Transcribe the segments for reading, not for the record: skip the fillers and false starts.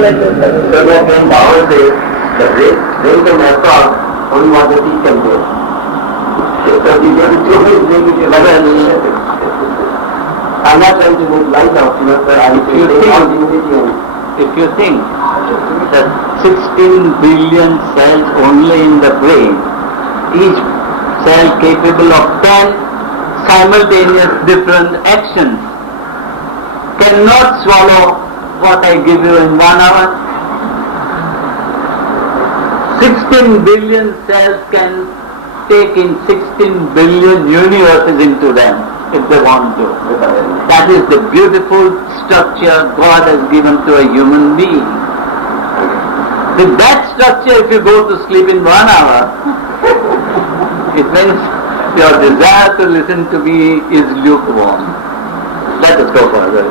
when Baba says the brain can absorb only what the teeth can do. So you have to make it I'm not trying to make light out, if you think that 16 billion cells only in the brain, each cell capable of 10 simultaneous different actions, cannot swallow what I give you in 1 hour. 16 billion cells can take in 16 billion universes into them if they want to. That is the beautiful structure God has given to a human being. With that structure, if you go to sleep in 1 hour, it means your desire to listen to me is lukewarm. Let us go further.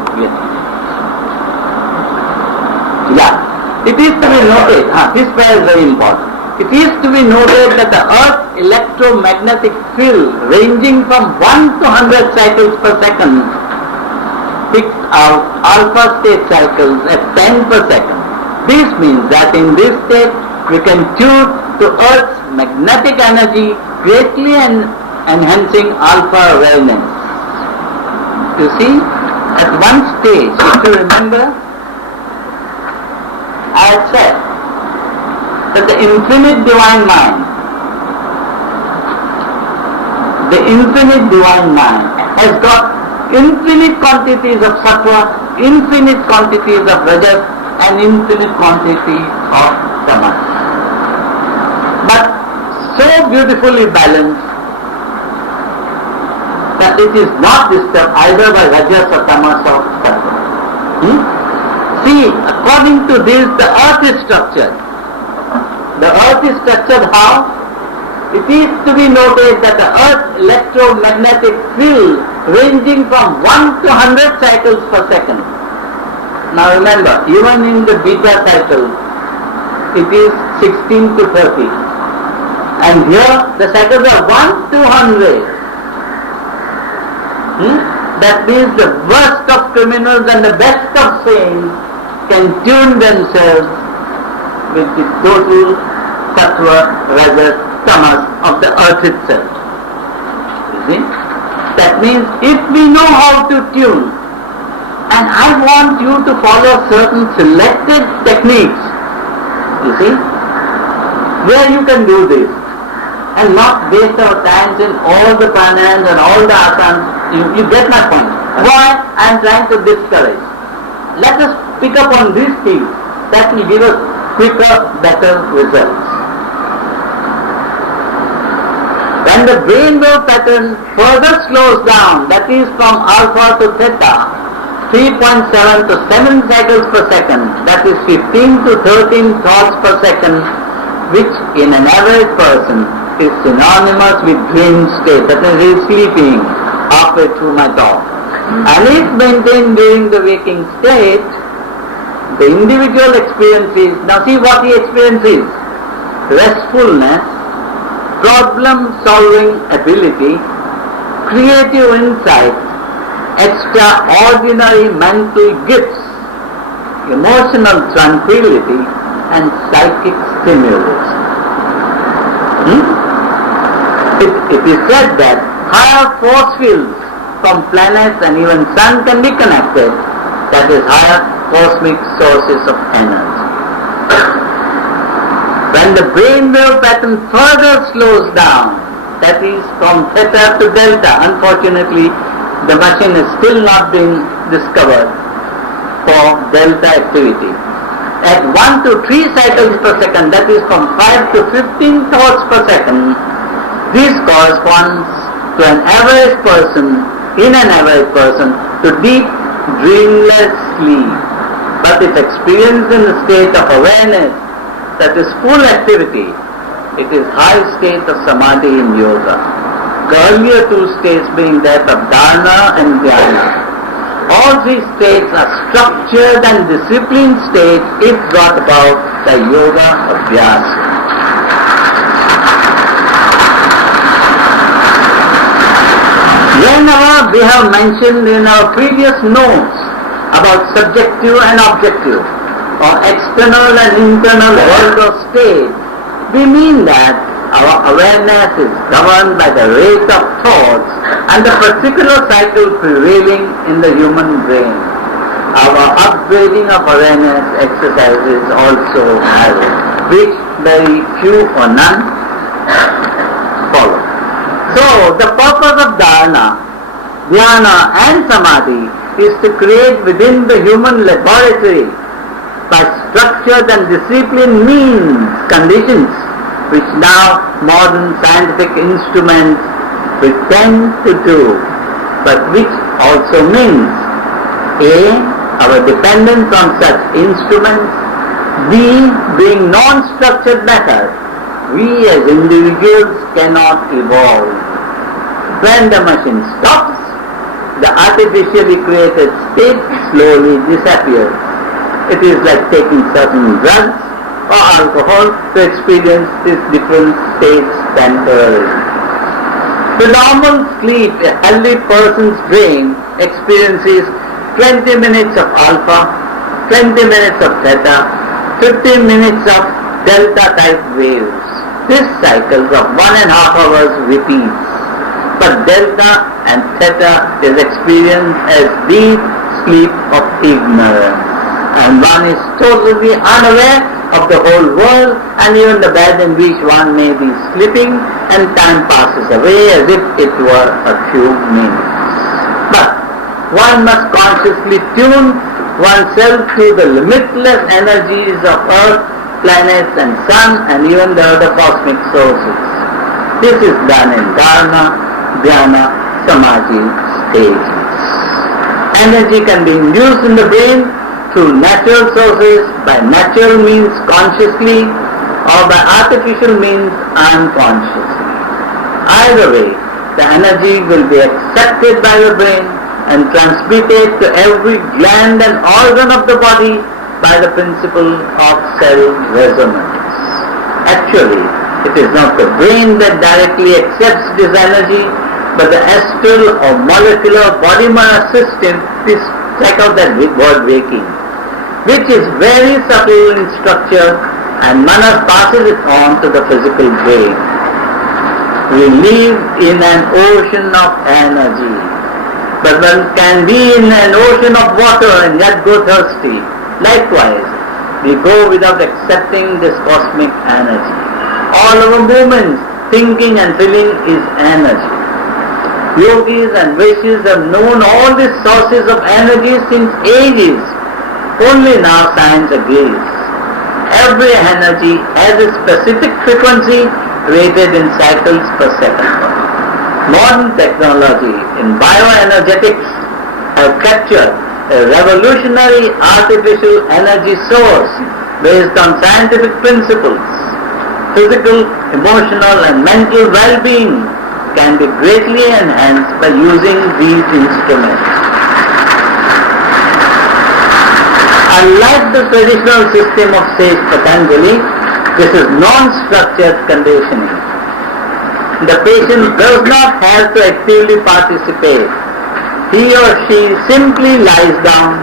It is to be noted, this prayer is very important. It is to be noted that the Earth's electromagnetic field ranging from 1 to 100 cycles per second picks out alpha state cycles at 10 per second. This means that in this state we can tune to Earth's magnetic energy, greatly enhancing alpha awareness. You see, at one stage, if you remember, I had said that the infinite divine mind has got infinite quantities of sattva, infinite quantities of rajas, and infinite quantity of tamas. But so beautifully balanced that it is not disturbed either by rajas or tamas or sattva. See, according to this, the earth is structured. The earth is structured how? It is to be noted that the earth's electromagnetic field ranging from 1 to 100 cycles per second. Now remember, even in the beta cycle, it is 16 to 30. And here, the cycles are 1 to 100. That means the worst of criminals and the best of saints can tune themselves with the total sattva, rajas, tamas of the earth itself. You see? That means if we know how to tune, and I want you to follow certain selected techniques, you see, where you can do this, and not waste our time in all the pranayams and all the asanas. You get my point. Why I am trying to discourage. Let us pick up on these things that will give us quicker, better results. When the brainwave pattern further slows down, that is from alpha to theta, 3.7 to 7 cycles per second, that is 15 to 13 thoughts per second, which in an average person is synonymous with dream state, that means he is sleeping halfway through my talk. And is maintained during the waking state, the individual experiences, now see what he experiences: restfulness, problem-solving ability, creative insight, extraordinary mental gifts, emotional tranquility, and psychic stimulus. It is said that higher force fields from planets and even sun can be connected, that is higher cosmic sources of energy. When the brainwave pattern further slows down, that is from theta to delta, unfortunately the machine is still not being discovered for delta activity. At 1 to 3 cycles per second, that is from 5 to 15 thoughts per second, this corresponds to an average person, to deep dreamless sleep. But if experienced in the state of awareness, that is full activity, it is high state of samadhi in yoga. The earlier two states being that of dharana and dhyana. All three states are structured and disciplined states if brought about by yoga abhyasa. Whenever we have mentioned in our previous notes about subjective and objective, or external and internal world or state, we mean that our awareness is governed by the rate of thoughts and the particular cycle prevailing in the human brain. Our upgrading of awareness exercises also have, which very few or none follow. So the purpose of dharana, dhyana and samadhi is to create within the human laboratory by structured and disciplined means, conditions, which now modern scientific instruments pretend to do, but which also means A. our dependence on such instruments, B. being non-structured matter, we as individuals cannot evolve. When the machine stops, the artificially created state slowly disappears. It is like taking certain drugs or alcohol to experience these different states temporarily. The normal sleep, a healthy person's brain experiences 20 minutes of alpha, 20 minutes of theta, 15 minutes of delta type waves. This cycles of 1.5 hours repeats. But delta and theta is experienced as deep sleep of ignorance, and one is totally unaware of the whole world and even the bed in which one may be sleeping, and time passes away as if it were a few minutes. But one must consciously tune oneself to the limitless energies of earth, planets and sun and even the other cosmic sources. This is done in dharana, dhyana, samadhi stages. Energy can be induced in the brain through natural sources, by natural means consciously, or by artificial means unconsciously. Either way, the energy will be accepted by the brain and transmitted to every gland and organ of the body by the principle of cell resonance. Actually, it is not the brain that directly accepts this energy, but the astral or molecular body-mana system, this check out that word waking, which is very subtle in structure, and mana passes it on to the physical brain. We live in an ocean of energy, but one can be in an ocean of water and yet go thirsty. Likewise, we go without accepting this cosmic energy. All our movements, thinking and feeling is energy. Yogis and Vaishyas have known all these sources of energy since ages. Only now science agrees. Every energy has a specific frequency rated in cycles per second. Modern technology in bioenergetics have captured a revolutionary artificial energy source based on scientific principles. Physical, emotional and mental well-being can be greatly enhanced by using these instruments. Unlike the traditional system of sage Patanjali, this is non-structured conditioning. The patient does not have to actively participate. He or she simply lies down,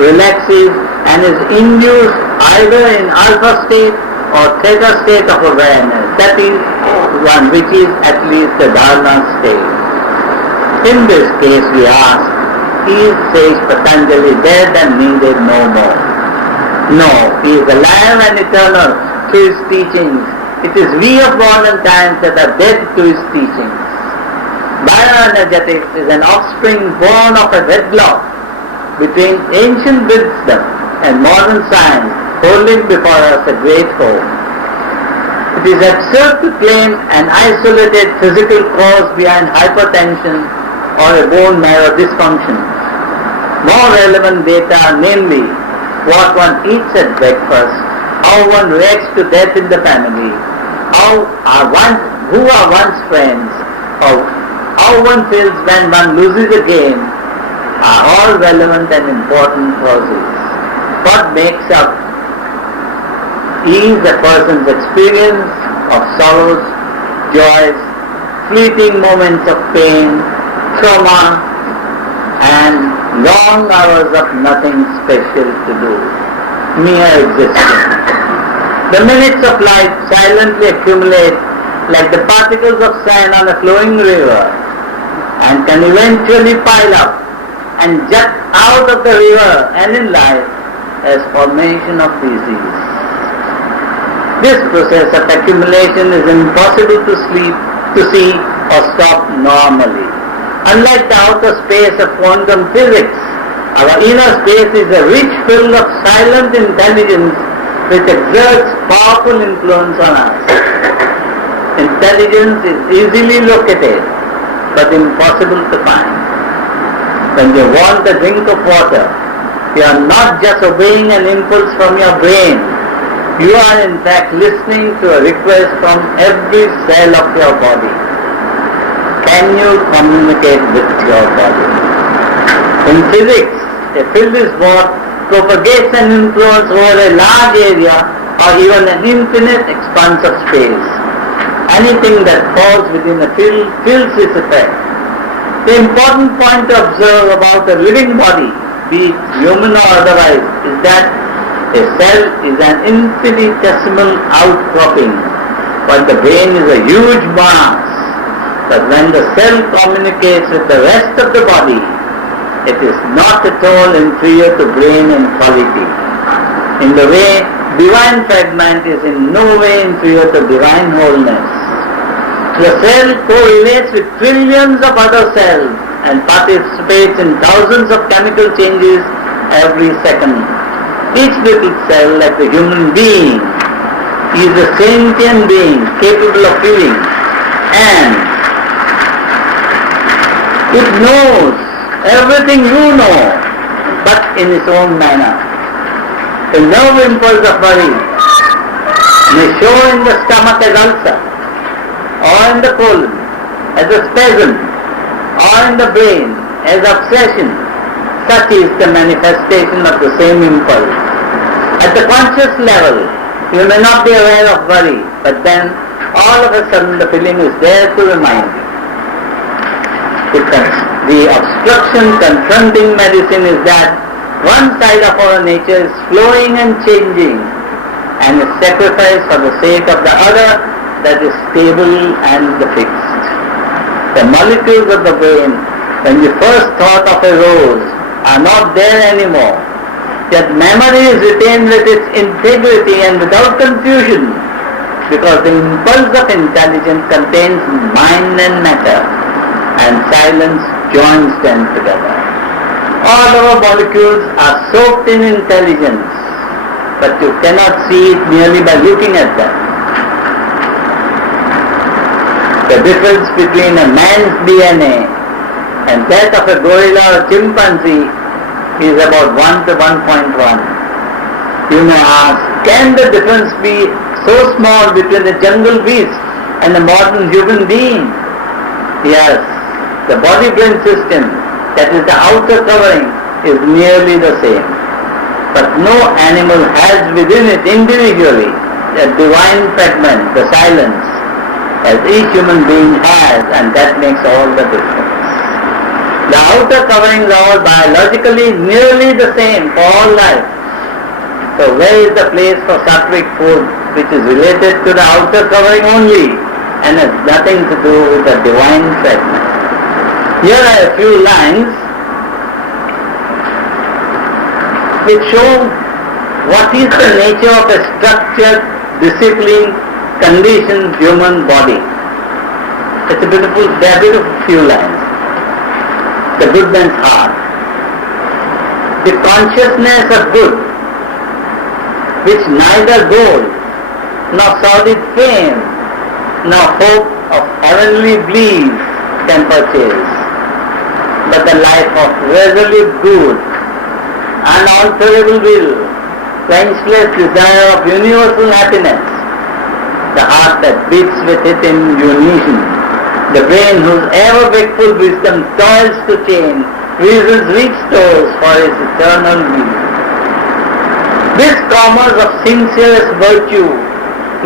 relaxes and is induced either in alpha state or theta state of awareness, that is one which is at least the dharana state. In this case we ask, is sage Patanjali dead and needed no more? No, he is alive and eternal through his teachings. It is we of modern times that are dead to his teachings. Bioenergetics is an offspring born of a deadlock between ancient wisdom and modern science, holding before us a great hope. It is absurd to claim an isolated physical cause behind hypertension or a bone marrow dysfunction. More relevant data, namely what one eats at breakfast, how one reacts to death in the family, who are one's friends, or how one feels when one loses a game, are all relevant and important causes. What makes up is a person's experience of sorrows, joys, fleeting moments of pain, trauma, and long hours of nothing special to do. mere existence. The minutes of life silently accumulate like the particles of sand on a flowing river and can eventually pile up and jut out of the river and in life as formation of disease. This process of accumulation is impossible to see or stop normally. Unlike the outer space of quantum physics, our inner space is a rich field of silent intelligence which exerts powerful influence on us. Intelligence is easily located but impossible to find. When you want a drink of water, you are not just obeying an impulse from your brain. You are in fact listening to a request from every cell of your body. Can you communicate with your body? In physics, a field is what propagates an influence over a large area or even an infinite expanse of space. Anything that falls within a field feels its effect. The important point to observe about a living body, be it human or otherwise, is that a cell is an infinitesimal outcropping, while the brain is a huge mass. But when the cell communicates with the rest of the body, it is not at all inferior to brain in quality. In the way, divine fragment is in no way inferior to divine wholeness. The cell correlates with trillions of other cells and participates in thousands of chemical changes every second. Each little cell, like the human being, is a sentient being capable of feeling, and it knows everything you know, but in its own manner. The nerve impulse of worry may show in the stomach as ulcer, or in the colon as a spasm, or in the brain as obsession. Such is the manifestation of the same impulse. At the conscious level, you may not be aware of worry, but then all of a sudden the feeling is there to remind you. The obstruction confronting medicine is that one side of our nature is flowing and changing, and is sacrificed for the sake of the other that is stable and fixed. The molecules of the brain, when you first thought of a rose, are not there anymore. Yet memory is retained with its integrity and without confusion, because the impulse of intelligence contains mind and matter, and silence joins them together. All our molecules are soaked in intelligence, but you cannot see it merely by looking at them. The difference between a man's DNA and that of a gorilla or chimpanzee is about 1 to 1.1. You may ask, can the difference be so small between a jungle beast and a modern human being? Yes, the body-brain system, that is the outer covering, is nearly the same. But no animal has within it individually a divine fragment, the silence, as each human being has, and that makes all the difference. The outer coverings are all biologically nearly the same for all life. So where is the place for sattvic food, which is related to the outer covering only and has nothing to do with the divine fragment? Here are a few lines which show what is the nature of a structured, disciplined, conditioned human body. It's a beautiful few lines. The good man's heart. The consciousness of good, which neither gold, nor solid fame, nor hope of heavenly bliss can purchase, but the life of resolute good, unalterable will, quenchless desire of universal happiness, the heart that beats with it in unison, the brain whose ever-wakeful wisdom toils to change, reasons rich stores for its eternal will. This commerce of sincerest virtue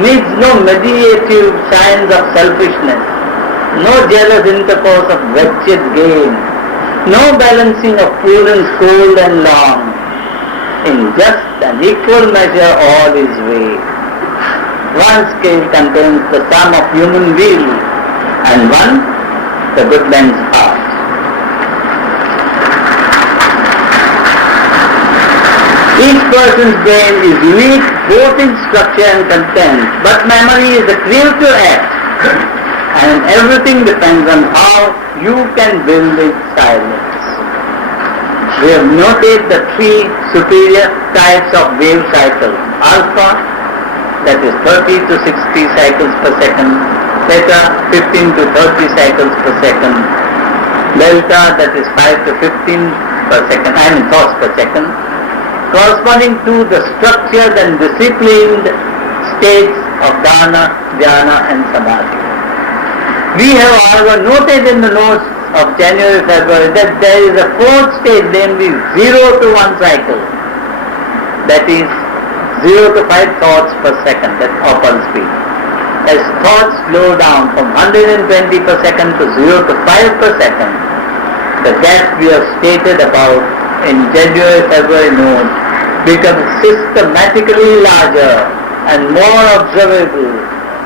needs no mediative signs of selfishness, no jealous intercourse of wretched gain, no balancing of prudence cold and long. in just an equal measure all is weighed. One scale contains the sum of human will, and one the good man's heart. Each person's brain is unique both in structure and content, but memory is a creative act, and everything depends on how you can build its silence. We have noted the three superior types of wave cycles: alpha, that is 30 to 60 cycles per second; theta, 15 to 30 cycles per second; delta, that is 5 to 15 per second, thoughts per second, corresponding to the structured and disciplined states of dana, dhyana and samadhi. We have however noted in the notes of January, February that there is a fourth state, namely 0 to 1 cycle, that is 0 to 5 thoughts per second, that pulse speed. As thoughts slow down from 120 per second to 0 to 5 per second, the gap we have stated about in January, February notes becomes systematically larger and more observable,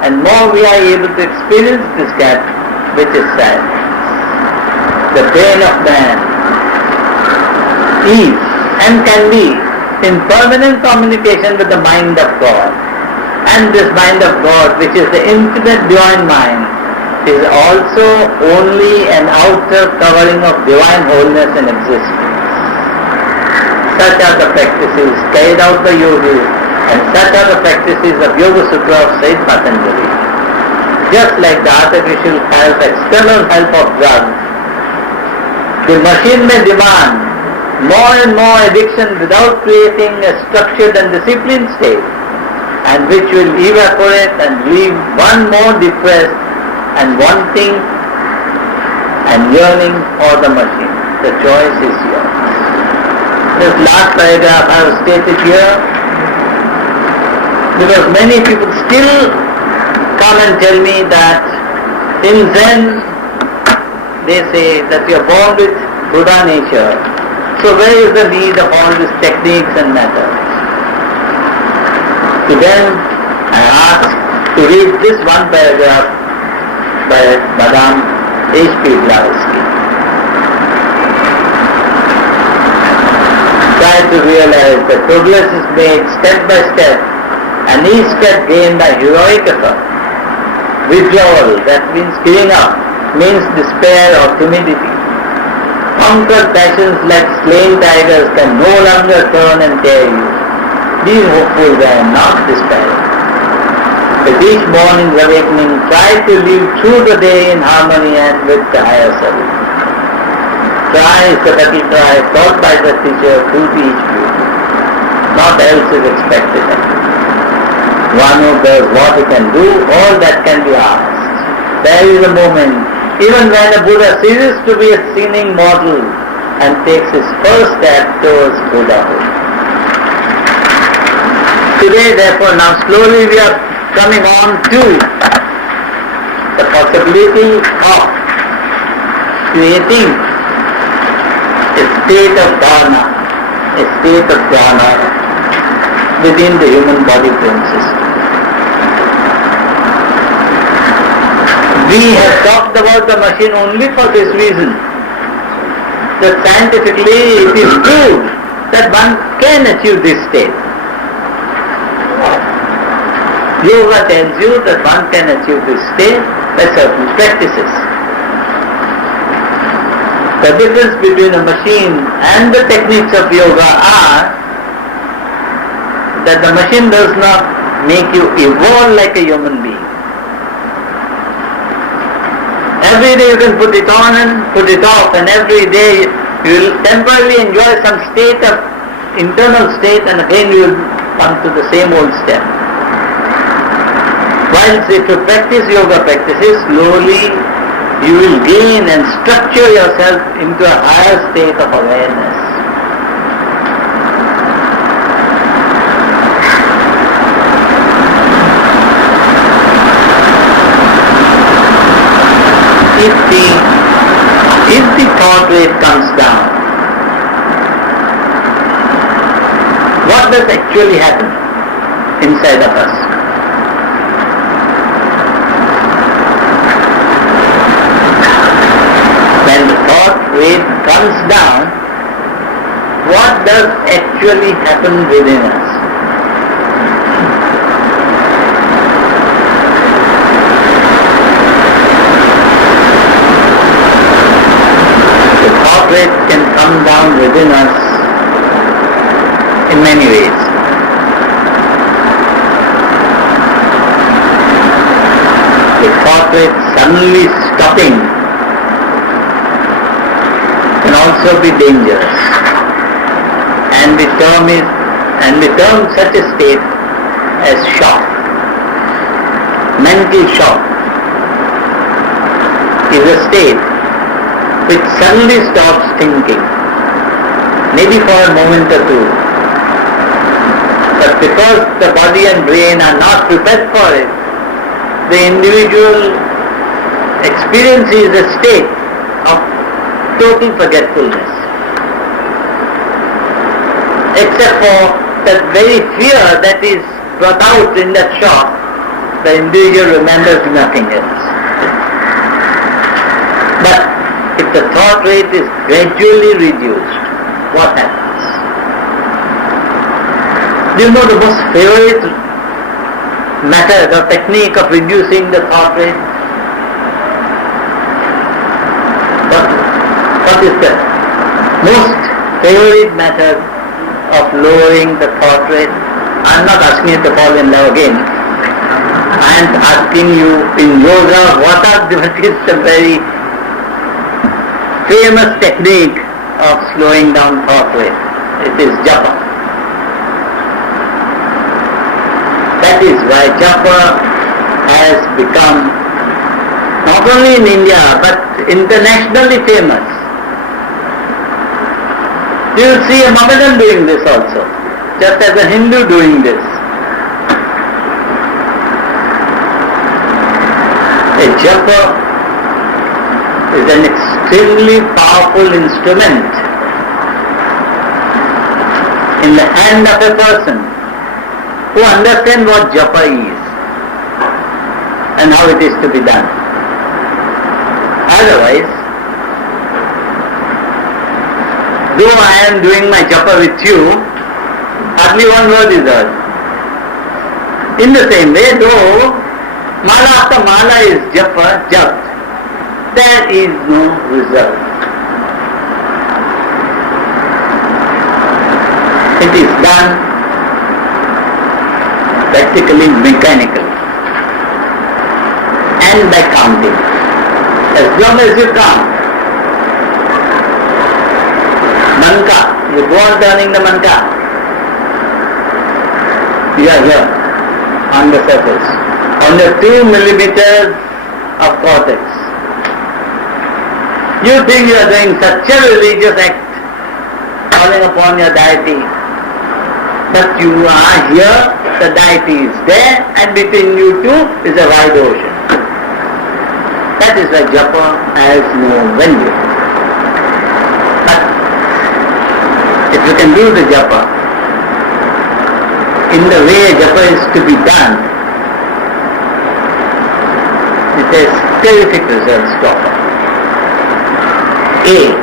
and more we are able to experience this gap, which is silence. The brain of man is and can be in permanent communication with the mind of God. And this mind of God, which is the intimate divine mind, is also only an outer covering of divine wholeness and existence. Such are the practices carried out by Yogi, and such are the practices of Yoga Sutra of Saint Patanjali. Just like the artificial help, external help of drugs, the machine may demand more and more addiction without creating a structured and disciplined state, and which will evaporate and leave one more depressed and wanting and yearning for the machine. The choice is yours. This last paragraph I have stated here because many people still come and tell me that in Zen they say that you are born with Buddha nature, so where is the need of all these techniques and methods? To them I ask to read this one paragraph by Madame H.P. Blavatsky. Try to realize that progress is made step by step, and each step gained by heroic effort. Withdrawal, that means giving up, means despair or timidity. Conquered passions like slain tigers can no longer turn and tear you. Be hopeful then, not despairing. With each morning's awakening, try to live through the day in harmony and with the higher self. Try is the battle cry taught by the teacher to teach you. Not else is expected. One who does what he can do, all that can be asked. There is a moment, even when a Buddha ceases to be a sinning mortal and takes his first step towards Buddhahood. Today, therefore, now slowly we are coming on to the possibility of creating a state of dharma, within the human body-brain system. We have talked about the machine only for this reason, that scientifically it is true that one can achieve this state. Yoga tells you that one can achieve this state by certain practices. The difference between a machine and the techniques of yoga are that the machine does not make you evolve like a human being. Every day you can put it on and put it off, and every day you will temporarily enjoy some state of internal state, and again you will come to the same old step. Whilst if you practice yoga practices, slowly you will gain and structure yourself into a higher state of awareness. If the thought rate comes down, What does actually happen inside of us? When the thought wave comes down, what does actually happen within us? The thought wave can come down within us in many ways. The thought wave suddenly stopping can also be dangerous, and we term such a state as shock. Mental shock is a state which suddenly stops thinking, maybe for a moment or two, but because the body and brain are not prepared for it, the individual experiences a state of total forgetfulness. Except for that very fear that is brought out in that shock, the individual remembers nothing else. But if the thought rate is gradually reduced, what happens? Do you know the most favorite method or technique of reducing the thought rate? What is the most favorite method of lowering the thought rate? I am not asking you to fall in love again. I am asking you in yoga, what is the very famous technique of slowing down thought rate? It is japa. That is why japa has become not only in India but internationally famous. You will see a Mohammedan doing this also, just as a Hindu doing this. A japa is an extremely powerful instrument in the hand of a person who understands what japa is and how it is to be done. Otherwise, though I am doing my japa with you, hardly one word is heard. In the same way, though mala after mala is japt, there is no result. It is done practically mechanically and by counting. As long as you count, manka, you go on turning the manka, you are here on the surface, on the 2 millimeters of cortex. You think you are doing such a religious act, calling upon your deity, but you are here, the deity is there, and between you two is a wide ocean. That is why japa has no value. But if you can do the japa in the way japa is to be done, it has terrific results to offer. A.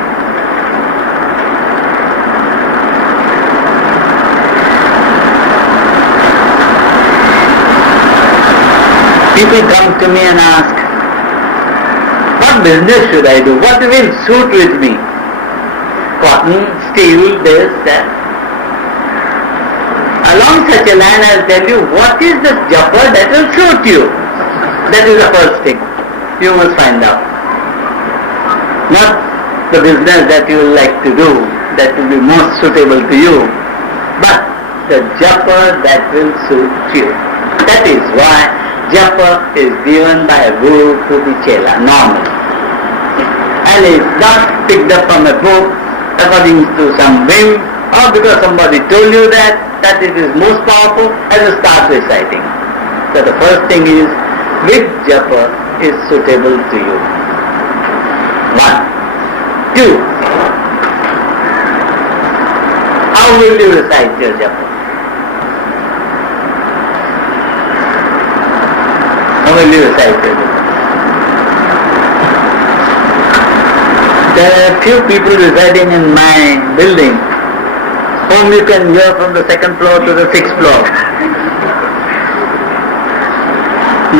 People come to me and ask, what business should I do? What will suit with me? Cotton, steel, this, that. Along such a line I will tell you, what is the japa that will suit you? That is the first thing you must find out. Not the business that you will like to do, that will be most suitable to you, but the japa that will suit you. That is why japa is given by a guru to the chela, normally. And it's not picked up from a book according to some whim or because somebody told you that it is most powerful, and you start reciting. So the first thing is, which japa is suitable to you? 1. 2. How will you recite your japa? will you recite it? There are few people residing in my building whom you can hear from the second floor to the sixth floor.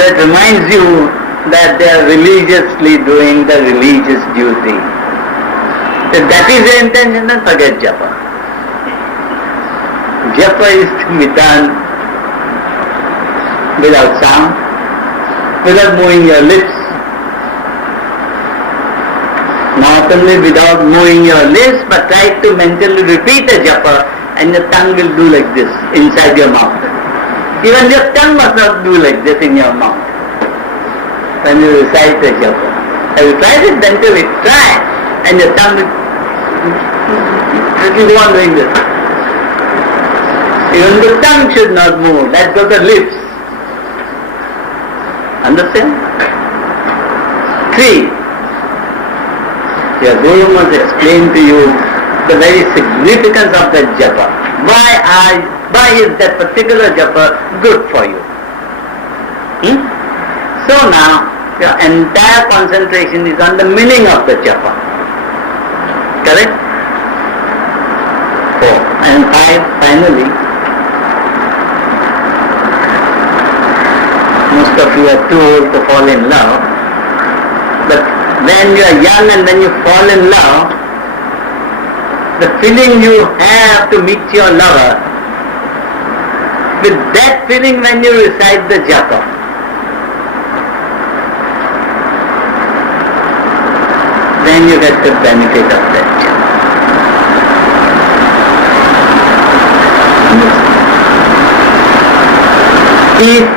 That reminds you that they are religiously doing the religious duty. If that is the intention, then forget japa. Japa is to be done without sound, without moving your lips. Not only without moving your lips, but try to mentally repeat the japa and your tongue will do like this inside your mouth. Even your tongue must not do like this in your mouth when you recite the japa. Have you tried it mentally? Try. And your tongue will go on doing this. Even the tongue should not move. That's got the lips. Understand? 3. Your Guru must explain to you the very significance of that japa. Why is that particular japa good for you? So now, your entire concentration is on the meaning of the japa. Correct? 4. And 5, finally, most of you are too old to fall in love, but when you are young and when you fall in love, the feeling you have to meet your lover, with that feeling when you recite the japa, then you get the benefit of that japa. If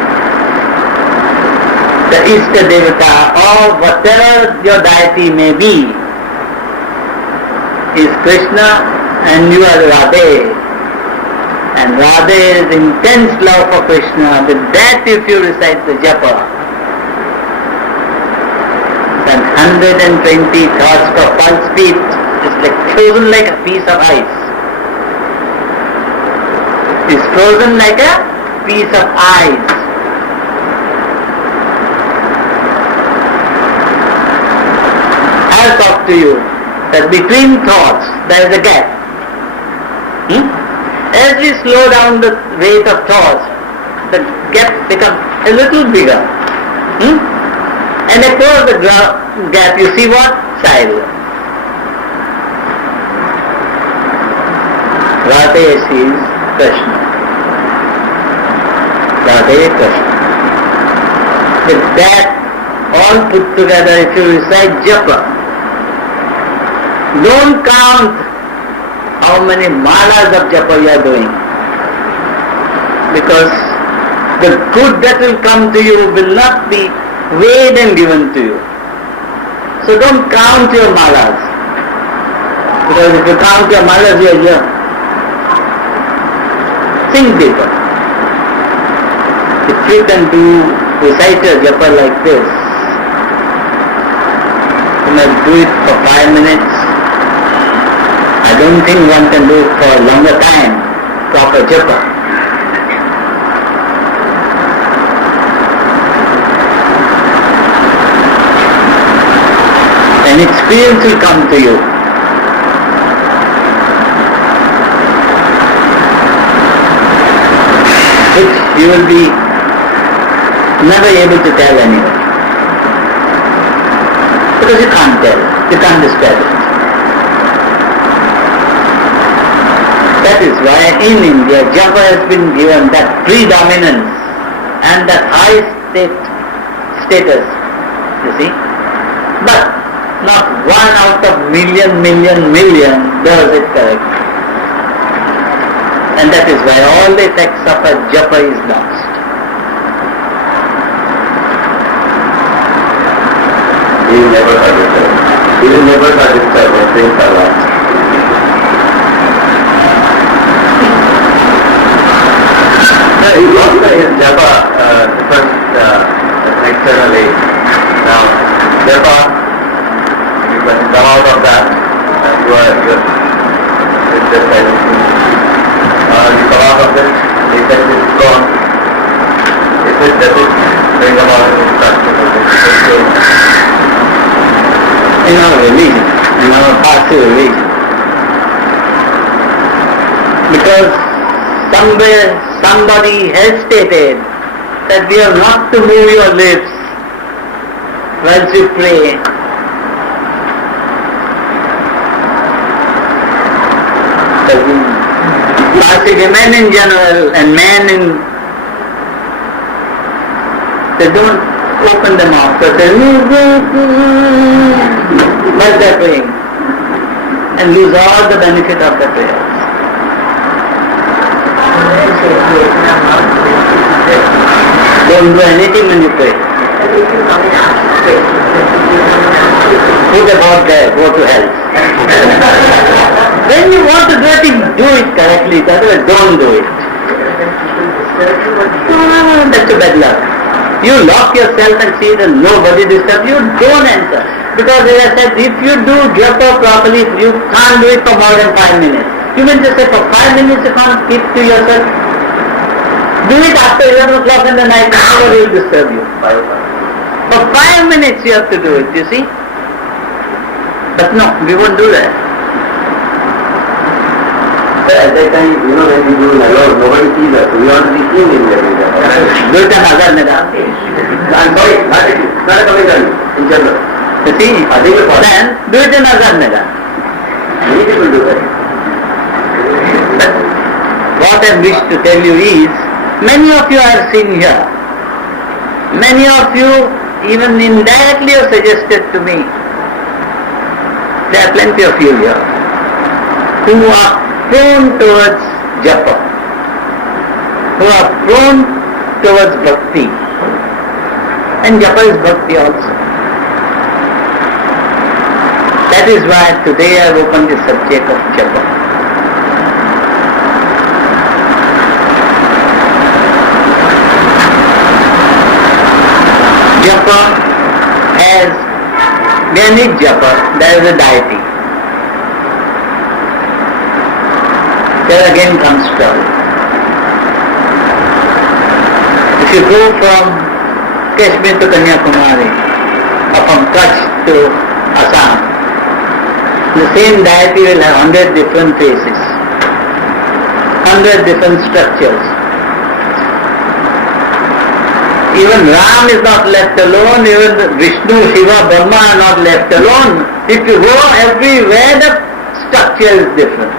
the Ishta Devata or whatever your deity may be is Krishna and you are Radhe, and Radhe is intense love for Krishna, with that if you recite the japa, then 120 thoughts per pulse beat is like frozen like a piece of ice. Is frozen like a piece of ice. I'll talk to you that between thoughts there is a gap. As we slow down the rate of thoughts, the gap becomes a little bigger. And across the gap you see what? Silence. Radhe sees Krishna. Radhe Krishna. With that all put together, if you recite japa, don't count how many malas of japa you are doing, because the good that will come to you will not be weighed and given to you. So don't count your malas, because if you count your malas, you are here. Think deeper. If you can recite a japa like this, you must do it for 5 minutes. I don't think one can do it for a longer time, proper japa. An experience will come to you. Which you will be never able to tell anyone. Because you can't tell, you can't describe it. That is why in India japa has been given that predominance and that high status, you see. But not 1 out of million does it correct. And that is why all the effects of a japa is lost. We will never understand. We will never understand when things are lost. You lost in japa different externally. Now, japa, you can come out of that and you are with the silence. You come out of it, the effect is gone. If it does it, bring about an instruction of this. In our religion, in our passive religion. Because somewhere somebody has stated that we are not to move your lips whilst you pray. Passive men in general and men they don't open the mouth, so they while they are praying and lose all the benefit of the prayer. Don't do anything when you pray. Put about there, go to hell. When you want to do it, do it correctly, otherwise don't do it. That's a bad luck. You lock yourself and see that nobody disturbs you, don't answer. Because as I said, if you do japa properly, you can't do it for more than 5 minutes. You can just say for 5 minutes you can't keep to yourself. Do it after 11 o'clock in the night, nobody will disturb you. For 5 minutes you have to do it, you see. But no, we won't do that. At that time, when we do it alone, nobody sees us. We want to be seen in there. Do it in Azhar Nagar. I'm sorry, not coming down in general. You see, then do it in Azhar Nagar. Many people do that. But what I wish to tell you is, many of you are sitting here. Many of you even indirectly have suggested to me. There are plenty of you here who are prone towards japa, who are prone towards bhakti. And japa is bhakti also. That is why today I have opened the subject of japa. Japa has, beneath japa, there is a deity. There again comes trouble. If you go from Kashmir to Kanyakumari, or from Kutch to Assam, the same deity will have 100 different faces, 100 different structures. Even Ram is not left alone, even Vishnu, Shiva, Brahma are not left alone. If you go everywhere, the structure is different.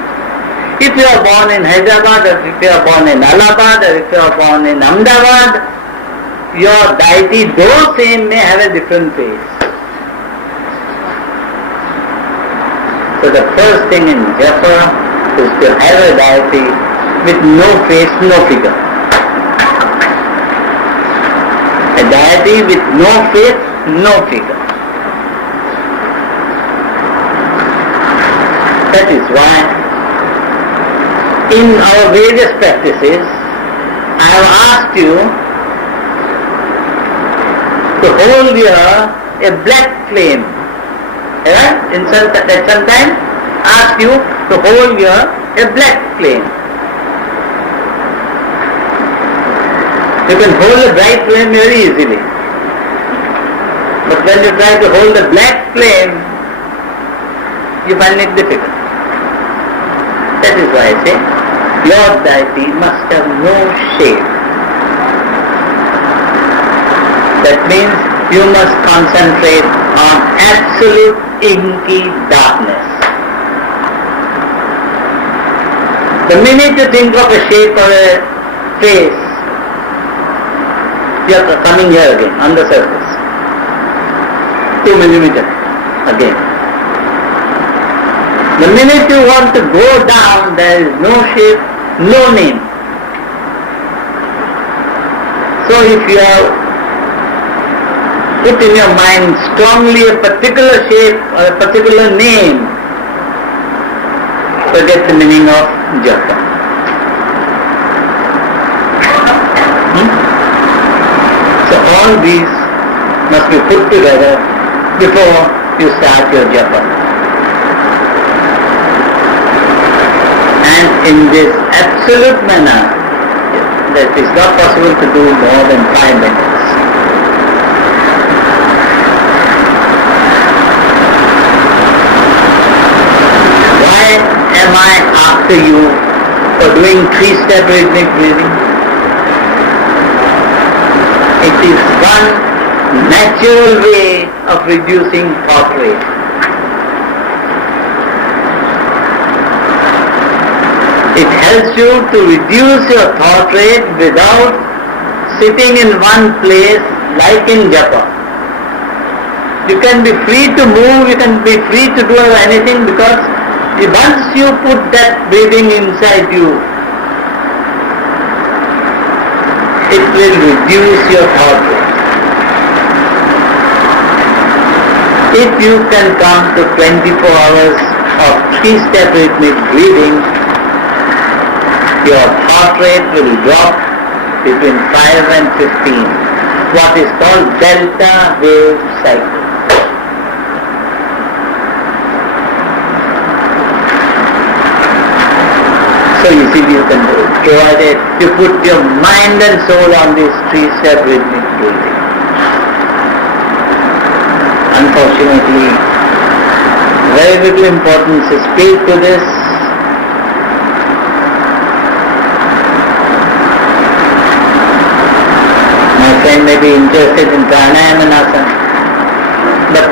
If you are born in Hyderabad, or if you are born in Allahabad, or if you are born in Ahmedabad, your deity, though same, may have a different face. So the first thing in japa is to have a deity with no face, no figure. A deity with no face, no figure. That is why in our various practices, I have asked you to hold here a black flame. Right? Sometimes ask you to hold here a black flame. You can hold a bright flame very easily. But when you try to hold a black flame, you find it difficult. That is why I say, your deity must have no shape. That means you must concentrate on absolute inky darkness. The minute you think of a shape or a face, you are coming here again, on the surface. 2 millimeters again. The minute you want to go down, there is no shape, no name. So if you have put in your mind strongly a particular shape or a particular name, forget the meaning of japa. So all these must be put together before you start your japa. And in this absolute manner, that is not possible to do more than 5 minutes. am I after you for doing 3-step rhythmic breathing? It is one natural way of reducing thought rate. It helps you to reduce your thought rate without sitting in one place like in japa. You can be free to move, you can be free to do anything, because once you put that breathing inside you, it will reduce your thought rate. If you can come to 24 hours of 3-step rhythmic breathing, your thought rate will drop between 5 and 15, what is called delta wave cycle. So you see, you can do it, provided you put your mind and soul on this 3-step rhythmic breathing. Unfortunately, very little importance is paid to this. My friend may be interested in pranayama and asana, but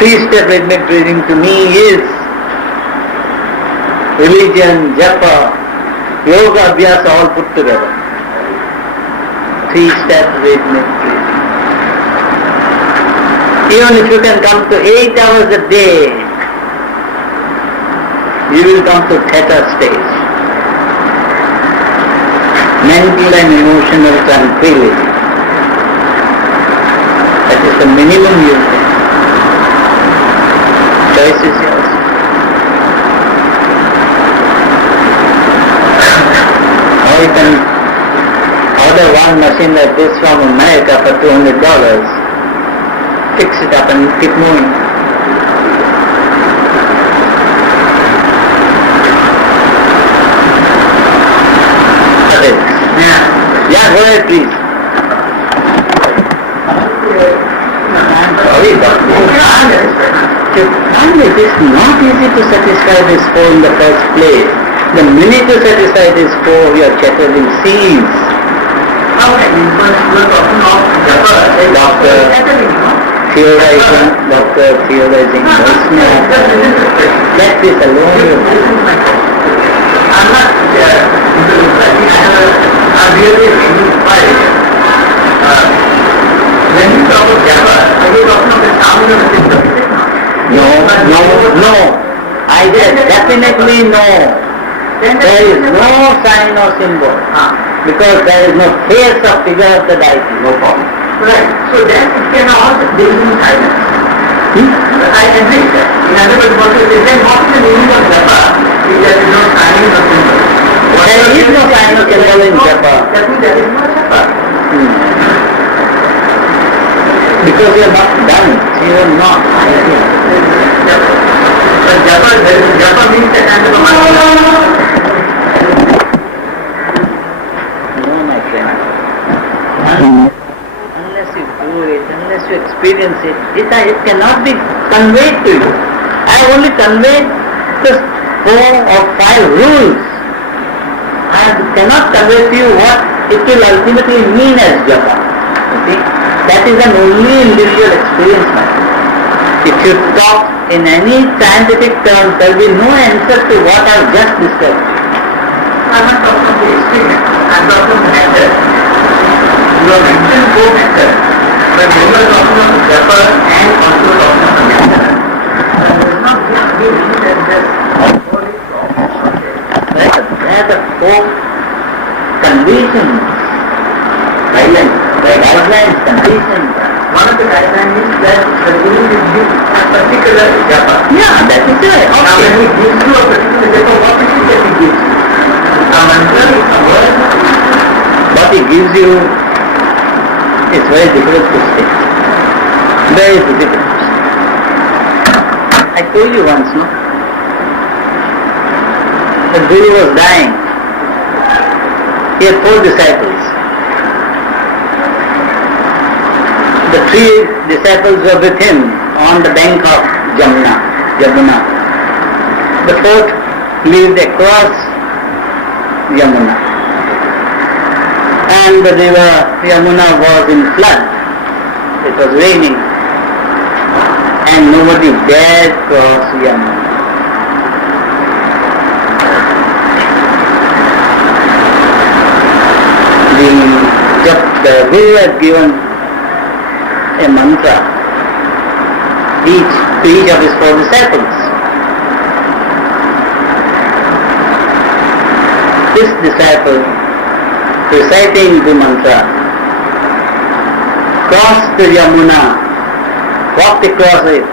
3-step rhythmic breathing to me is religion, japa, yoga, abhyasa all put together. 3-step rhythmic breathing. Even if you can come to 8 hours a day, you will come to theta stage. Mental and emotional tranquility. That is the minimum you get. Choice is yours. Now you can order one machine like this from America for $200, fix it up and keep moving. Yeah, go ahead please. I'm sorry, but it is not easy to satisfy this four in the first place. The minute you satisfy this four, your chatter will cease. Okay, Doctor theorizing, let this alone. I'm not I'm really inspired. When you talk of japa, are you talking of the sound of the system? No. I said definitely no. There is no sign or symbol. Because there is no face or figure of the deity. No problem. Right. So then it can also be in silence. I agree that. In other words, what you say, then what's the meaning of japa if there is no sign or symbol? There is no sign or symbol in japa. That means there is no japa. Because you are not done. You are not. But japa means a kind of a mantra. No, my friend. Unless you do it, unless you experience it, it cannot be conveyed to you. I have only conveyed just 4 or 5 rules. I cannot convey to you what it will ultimately mean as japa. You see? That is an only individual experience, my friend. If you talk in any scientific terms, there will be no answer to what I have just described. I am not talking of the experience. I am talking of the method. You have mentioned 4 methods, but when you are talking of japa and also talking of the method, there is not this meaning that there are the 4 conditions, guidelines, conditions. One of the guidelines is that the guru will give a particular japa. Yeah, that is right. Okay. Now when he gives you a particular japa, what is it that he gives you? A mantra, a word. What he gives you is very difficult to say. Very difficult to say. I told you once, no? The guru was dying. He had 4 disciples. The 3 disciples were with him on the bank of Jamuna. The fort lived across Yamuna, and the river Yamuna was in flood. It was raining, and nobody dared cross Yamuna. The Guru had given a mantra to each of his 4 disciples. This disciple, reciting the mantra, crossed the Yamuna, walked across it,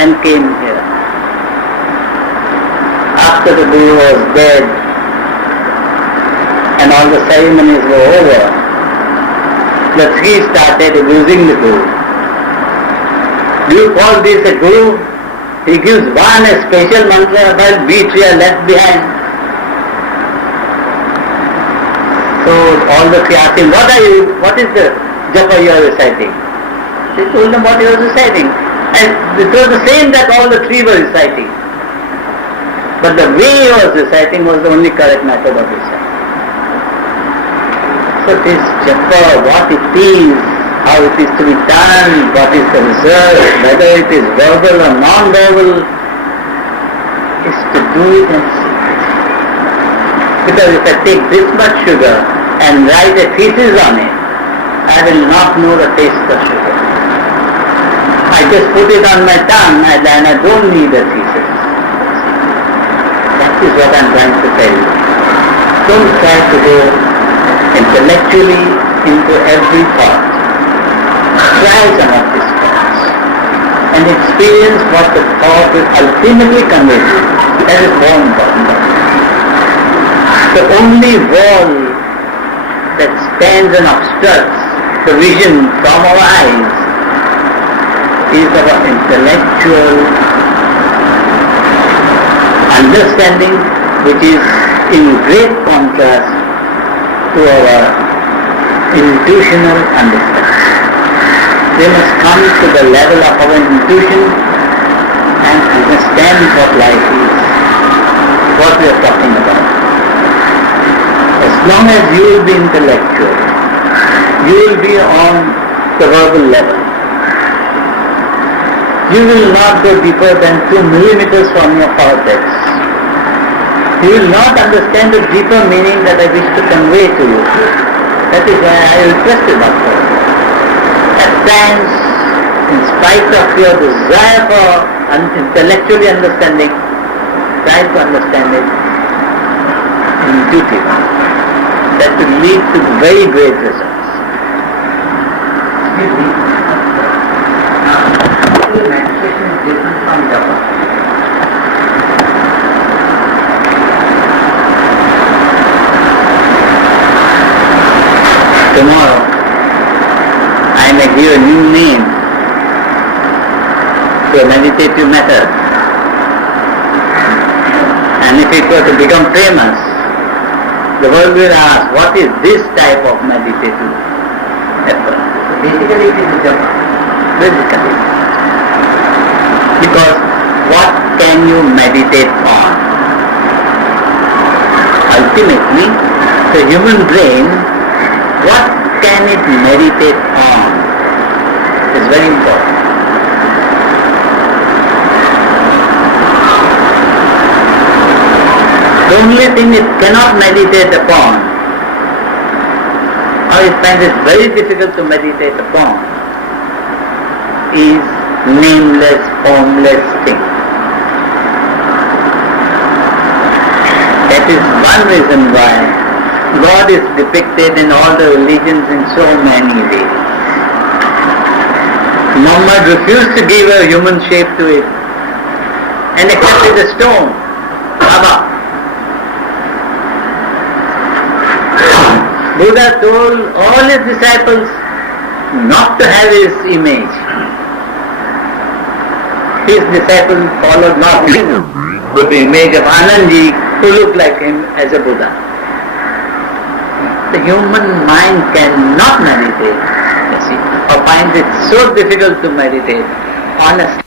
and came here. After the Guru was dead and all the ceremonies were over, the 3 started abusing the Guru. Do you call this a Guru? He gives one a special mantra, while we 3 are left behind. So all the 3 asked him, what is the japa you are reciting? They told him what he was reciting. And it was the same that all the 3 were reciting. But the way he was reciting was the only correct method of reciting. So this japa, what it is, how it is to be done, what is the result, whether it is verbal or non-verbal, is to do it and see it. Because if I take this much sugar and write a thesis on it, I will not know the taste of sugar. I just put it on my tongue and I don't need a thesis. That is what I am trying to tell you. Don't try to go intellectually into every thought. Try some of these thoughts and experience what the thought will ultimately convey to you. That is more important. The only wall that stands and obstructs the vision from our eyes is our intellectual understanding, which is in great contrast to our intuitional understanding. They must come to the level of our intuition and understand what life is, what we are talking about. As long as you will be intellectual, you will be on the verbal level. You will not go deeper than 2 millimeters from your cortex. You will not understand the deeper meaning that I wish to convey to you. That is why I requested that for you. At times, in spite of your desire for intellectually understanding, try to understand it intuitively. That will lead to very great results. Meditation is different from japa. Tomorrow, I may give a new name to a meditative method. And if it were to become famous, the world will ask, what is this type of meditative effort? Basically it is japa. Basically. Because what can you meditate on? Ultimately, the human brain, what can it meditate on is very important. The only thing it cannot meditate upon, or it finds it very difficult to meditate upon, is nameless, formless thing. That is one reason why God is depicted in all the religions in so many ways. Muhammad refused to give a human shape to it and accepted a stone, Baba. Buddha told all his disciples not to have his image. His disciples followed not with the image of Anandji, who looked like him as a Buddha. The human mind cannot meditate, you see, or finds it so difficult to meditate on a